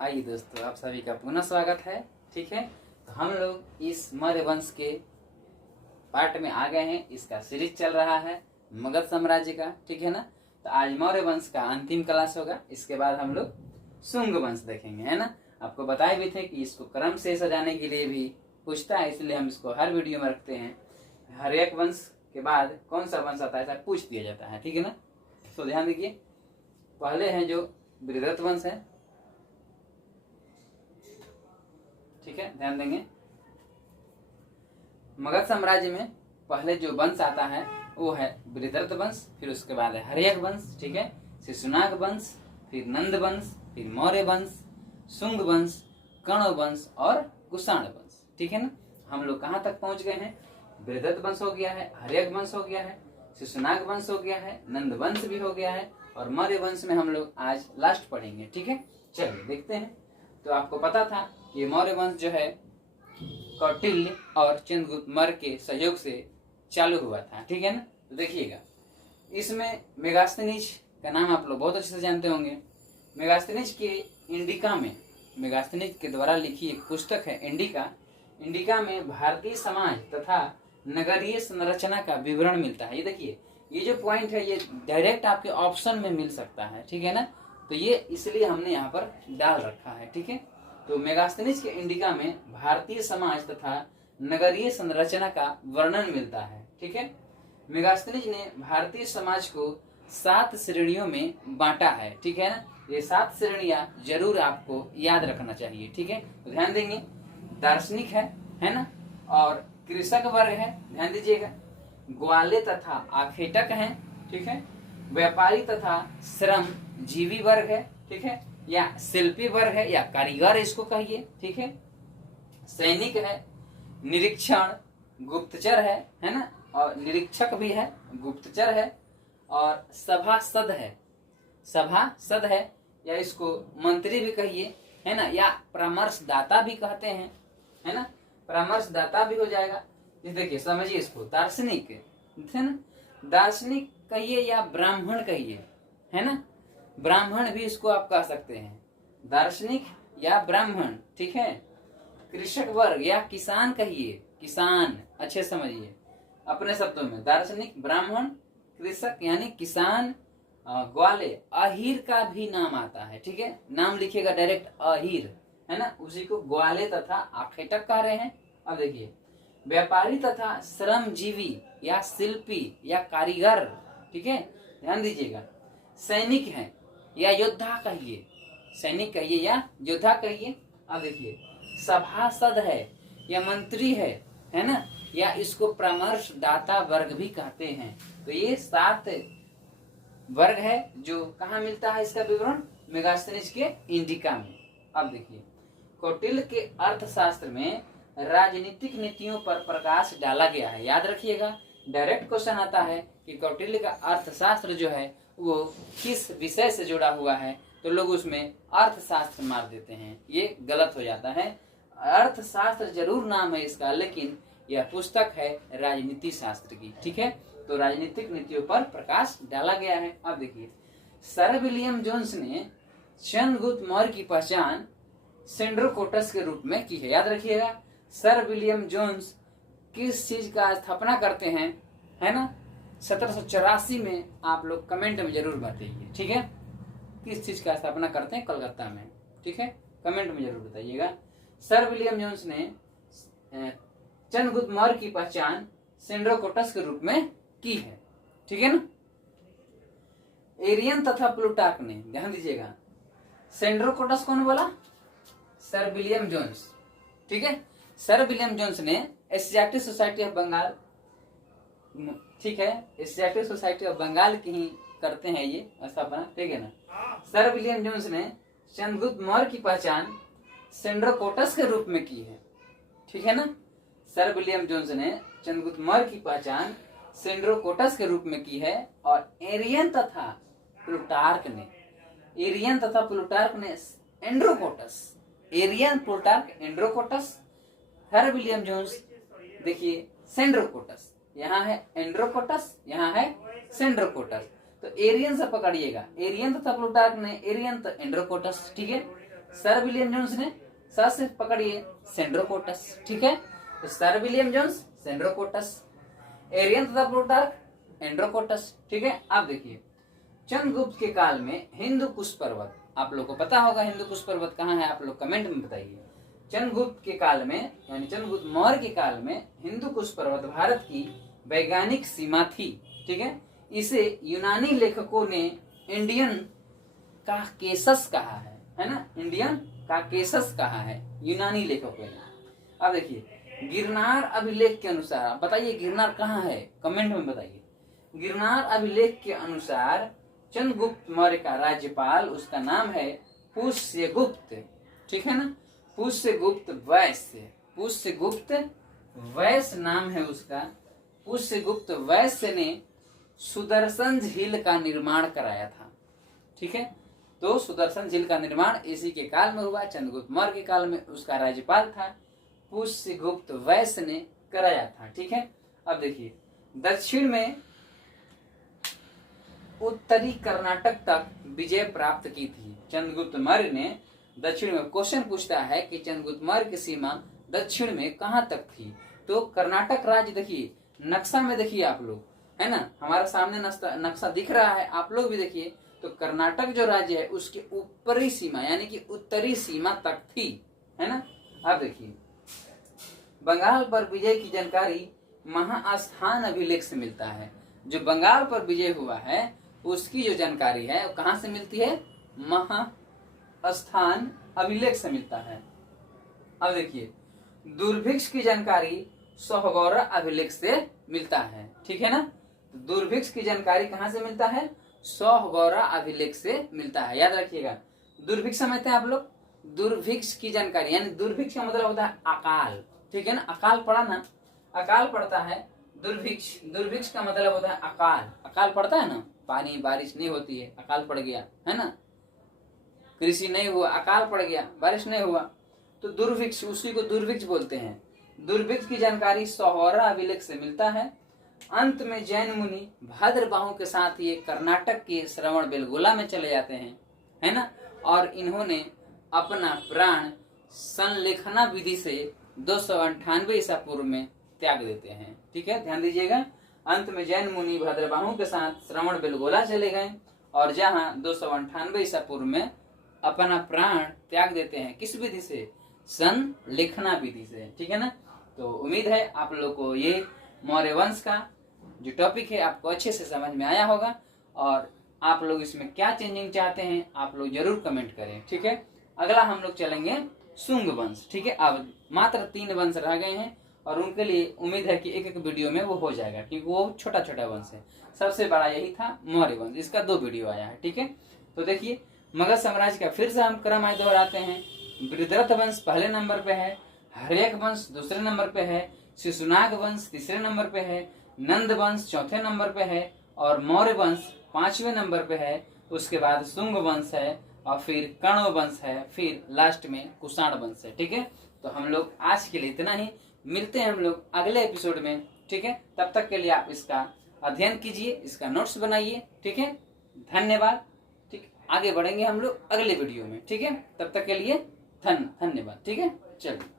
आइए दोस्तों, आप सभी का पुनः स्वागत है। ठीक है, तो हम लोग इस मौर्य वंश के पार्ट में आ गए हैं। इसका सीरीज चल रहा है मगध साम्राज्य का। ठीक है ना। तो आज मौर्य वंश का अंतिम क्लास होगा। इसके बाद हम लोग शुंग वंश देखेंगे, है ना। आपको बताए भी थे कि इसको क्रम से सजाने के लिए भी पूछता है, इसलिए हम इसको हर वीडियो में रखते हैं। हर एक वंश के बाद कौन सा वंश आता है ऐसा पूछ दिया जाता है। ठीक है ना। तो ध्यान देखिए, पहले है जो बृहद्रथ वंश है। ठीक है, ध्यान देंगे। मगध साम्राज्य में पहले जो वंश आता है वो है बृहद्रथ वंश, फिर उसके बाद है हर्यक वंश। ठीक है, शिशुनाग वंश, फिर नंद वंश, फिर मौर्य वंश, शुंग वंश, कर्ण वंश और कुषाण वंश। ठीक है ना। हम लोग कहाँ तक पहुंच गए हैं? बृहद्रथ वंश हो गया है, हर्यक वंश हो गया है, शिशुनाग वंश हो गया है, नंद वंश भी हो गया है और मौर्य वंश में हम लोग आज लास्ट पढ़ेंगे। ठीक है, चलिए देखते हैं। तो आपको पता था कि मौर्य वंश जो है कौटिल्य और चंद्रगुप्त मौर्य के सहयोग से चालू हुआ था। ठीक है ना। तो देखिएगा, इसमें मेगास्थनीज का नाम आप लोग बहुत अच्छे से जानते होंगे। मेगास्थनीज के इंडिका में, मेगास्थनीज के द्वारा लिखी एक पुस्तक है इंडिका। इंडिका में भारतीय समाज तथा नगरीय संरचना का विवरण मिलता है। ये देखिए, ये जो पॉइंट है ये डायरेक्ट आपके ऑप्शन में मिल सकता है। ठीक है ना। तो ये इसलिए हमने यहाँ पर डाल रखा है। ठीक है, तो मेगास्थनीज के इंडिका में भारतीय समाज तथा नगरीय संरचना का वर्णन मिलता है। ठीक है, मेगास्थनीज ने भारतीय समाज को 7 श्रेणियों में बांटा है। ठीक है ना। ये 7 श्रेणियां जरूर आपको याद रखना चाहिए। ठीक है, तो ध्यान देंगे। दार्शनिक है ना, और कृषक वर्ग है, ध्यान दीजिएगा। ग्वाले तथा आखेटक हैं। ठीक है, व्यापारी तथा श्रम जीवी वर्ग है। ठीक है, या शिल्पी वर्ग है या कारीगर इसको कहिए। ठीक है, सैनिक है, निरीक्षण, गुप्तचर है ना, और निरीक्षक भी है, गुप्तचर है, और सभासद है, या इसको मंत्री भी कहिए, है ना, या परामर्शदाता भी कहते हैं, है ना, परामर्शदाता भी हो जाएगा। देखिए समझिए इसको, दार्शनिक है ना, दार्शनिक कहिए या ब्राह्मण कहिए, है ना, ब्राह्मण भी इसको आप कह सकते हैं, दार्शनिक या ब्राह्मण। ठीक है, कृषक वर्ग या किसान कहिए, किसान, अच्छे समझिए अपने शब्दों में। दार्शनिक, ब्राह्मण, कृषक यानी किसान, ग्वाले, अहीर का भी नाम आता है। ठीक है, नाम लिखिएगा डायरेक्ट अहीर, है ना, उसी को ग्वाले तथा आखेटक कह रहे हैं। अब देखिए, व्यापारी तथा श्रमजीवी या शिल्पी या कारीगर। ठीक है, ध्यान दीजिएगा। सैनिक है या योद्धा कहिए, सैनिक कहिए या योद्धा कहिए। अब देखिए, सभासद है या मंत्री है ना, या इसको परामर्शदाता वर्ग भी कहते हैं। तो ये 7 वर्ग है जो कहाँ मिलता है इसका विवरण? मेगास्थनीज के इंडिका में। अब देखिए, कौटिल्य के अर्थशास्त्र में राजनीतिक नीतियों पर प्रकाश डाला गया है। याद रखिएगा, डायरेक्ट क्वेश्चन आता है कि कौटिल्य का अर्थशास्त्र जो है वो किस विषय से जुड़ा हुआ है, तो लोग उसमें अर्थशास्त्र मार देते हैं। ये गलत हो जाता है। अर्थशास्त्र जरूर नाम है इसका, लेकिन यह पुस्तक है राजनीति शास्त्र की। ठीक है, तो राजनीतिक नीतियों पर प्रकाश डाला गया है। अब देखिए, सर विलियम जोन्स ने चंद्रगुप्त मौर्य की पहचान सेंड्रोकोटस के रूप में की है। याद रखिएगा, सर विलियम जोन्स किस चीज का स्थापना करते हैं, है ना, 1784 में। आप लोग कमेंट में जरूर बताइए। ठीक है, किस चीज का स्थापना करते हैं कलकत्ता में। ठीक है, कमेंट में जरूर बताइएगा। सर विलियम जोन्स ने चंद्रगुप्त मौर्य की पहचान सेंड्रोकोटस के रूप में की है। ठीक है ना। एरियन तथा प्लूटार्क ने, ध्यान दीजिएगा, सेंड्रोकोटस कौन बोला? Sir William Jones. ठीक है, सर विलियम जोन्स ने एशियाटिक सोसाइटी ऑफ बंगाल, ठीक है, एशियाटिक सोसाइटी ऑफ बंगाल की ही करते हैं ये स्थापना। ठीक है ना। सर विलियम जोन्स ने चंद्रगुप्त मौर्य की पहचान सेंड्रोकोटस के रूप में की है। ठीक है ना। सर विलियम जोन्स ने चंद्रगुप्त मौर्य की पहचान सेंड्रोकोटस के रूप में की है, और एरियन तथा प्लूटार्क ने Androcottus, Arrian, Plutarch, Androcottus, sir William Jones देखिए सेंड्रोकोटस, यहाँ है एंड्रोकोटस, यहाँ है सेंड्रोकोटस। तो एरियन से पकड़िएगा, एरियन तथा प्लूटार्क ने एरियन तो एंड्रोकोटस। ठीक है, सर विलियम जोन्स ने, स से पकड़िए सेंड्रोकोटस, ठीक है। तो sir William Jones Sandrocottus, Arrian तथा प्लूटार्क एंड्रोकोटस, ठीक है। अब देखिए चंद्रगुप्त के काल में हिंदू कुश पर्वत, आप लोग को पता होगा हिंदू कुश पर्वत कहाँ है, आप लोग कमेंट में बताइए। चंद्रगुप्त के काल में यानी चंद्रगुप्त मौर्य के काल में हिंदू कुश पर्वत भारत की वैज्ञानिक सीमा थी, ठीक है। इसे यूनानी लेखकों ने इंडियन काकेशस कहा है ना, इंडियन काकेशस कहा है यूनानी लेखकों ने। अब देखिए गिरनार अभिलेख के अनुसार, आप बताइए गिरनार कहाँ है, कमेंट में बताइए। गिरनार अभिलेख के अनुसार चंद्रगुप्त मौर्य का राज्यपाल, उसका नाम है पुष्यगुप्त, ठीक है ना, पुष्यगुप्त वैश्य, पुष्यगुप्त वैश्य नाम है उसका। पुष्यगुप्त वैश्य ने सुदर्शन झील का निर्माण कराया था, ठीक है। तो सुदर्शन झील का निर्माण इसी के काल में हुआ, चंद्रगुप्त मौर्य के काल में उसका राज्यपाल था पुष्यगुप्त वैश्य ने कराया था, ठीक है। अब देखिए दक्षिण में उत्तरी कर्नाटक तक विजय प्राप्त की थी चंद्रगुप्त मौर्य ने। दक्षिण में क्वेश्चन पूछता है कि चंद्रगुप्त मौर्य की सीमा दक्षिण में कहां तक थी, तो कर्नाटक राज्य देखिए, नक्शा में देखिए आप लोग, है ना, हमारे सामने नक्शा दिख रहा है, आप लोग भी देखिए। तो कर्नाटक जो राज्य है उसकी ऊपरी सीमा यानी कि उत्तरी सीमा तक थी, है ना। अब देखिए बंगाल पर विजय की जानकारी महास्थान अभिलेख से मिलता है। जो बंगाल पर विजय हुआ है उसकी जो जानकारी है वो कहां से मिलती है, महास्थान अभिलेख से मिलता है। अब देखिए दुर्भिक्ष की जानकारी सोहगौरा अभिलेख से मिलता है, ठीक है ना। तो दुर्भिक्ष की जानकारी कहां से मिलता है, सोहगौरा अभिलेख से मिलता है, याद रखिएगा। दुर्भिक्ष समझते हैं आप लोग, दुर्भिक्ष की जानकारी यानी दुर्भिक्ष का मतलब होता है अकाल, ठीक है ना, अकाल पड़ा ना, अकाल पड़ता है दुर्भिक्ष, दुर्भिक्ष का मतलब होता है अकाल, अकाल पड़ता है ना, पानी बारिश नहीं होती है, अकाल पड़ गया, है ना, कृषि नहीं हुआ, अकाल पड़ गया, बारिश नहीं हुआ, तो दुर्भिक्ष, उसी को दुर्भिक्ष बोलते हैं। दुर्भिक्ष की जानकारी सोहगौरा अभिलेख से मिलता है। अंत में जैन मुनि भद्रबाहु के साथ ये कर्नाटक के श्रवणबेलगोला में चले जाते हैं, है ना, और इन्होंने अपना प्राण संलेखना विधि से 298 ईसा पूर्व में त्याग देते हैं, ठीक है, ध्यान दीजिएगा। अंत में जैन मुनि भद्रबाहु के साथ श्रवणबेलगोला चले गए और जहां 298 ईसा पूर्व में अपना प्राण त्याग देते हैं, किस विधि से, संलेखना विधि से, ठीक है ना। तो उम्मीद है आप लोग को ये मौर्य वंश का जो टॉपिक है आपको अच्छे से समझ में आया होगा, और आप लोग इसमें क्या चेंजिंग चाहते हैं आप लोग जरूर कमेंट करें, ठीक है। अगला हम लोग चलेंगे शुंग वंश, ठीक है। अब मात्र 3 वंश रह गए हैं और उनके लिए उम्मीद है कि एक एक वीडियो में वो हो जाएगा, क्योंकि वो छोटा छोटा वंश है। सबसे बड़ा यही था मौर्य वंश, इसका 2 वीडियो आया है, ठीक है। तो देखिए मगध साम्राज्य का फिर से हम क्रम आए दोहराते हैं। बृहद्रथ वंश पहले नंबर पे है, हर्यक वंश दूसरे नंबर पे है, शिशुनाग वंश तीसरे नंबर पे है, नंद वंश चौथे नंबर पे है और मौर्य वंश 5वें नंबर पे है। उसके बाद शुंग वंश है और फिर कण्व वंश है, फिर लास्ट में कुषाण वंश है, ठीक है। तो हम लोग आज के लिए इतना ही, मिलते हैं हम लोग अगले एपिसोड में, ठीक है। तब तक के लिए आप इसका अध्ययन कीजिए, इसका नोट्स बनाइए, ठीक है। धन्यवाद, ठीक, आगे बढ़ेंगे हम लोग अगले वीडियो में, ठीक है। तब तक के लिए धन्यवाद, ठीक है। चलिए।